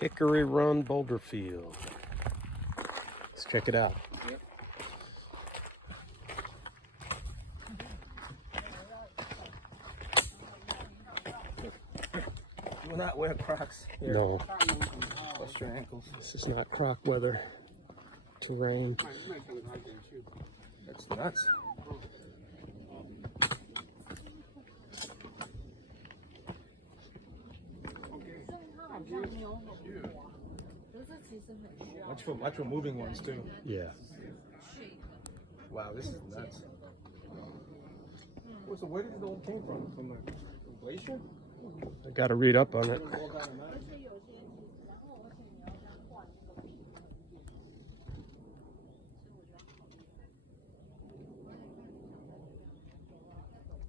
Hickory Run Boulder Field. Let's check it out. Yep. Do not wear Crocs here. No, Bust your ankles. this is not croc weather. Terrain. That's nuts. Watch for moving ones too. Yeah. Wow, this is nuts. So where did it all came from? From the glacier? I got to read up on it. All down the mountain?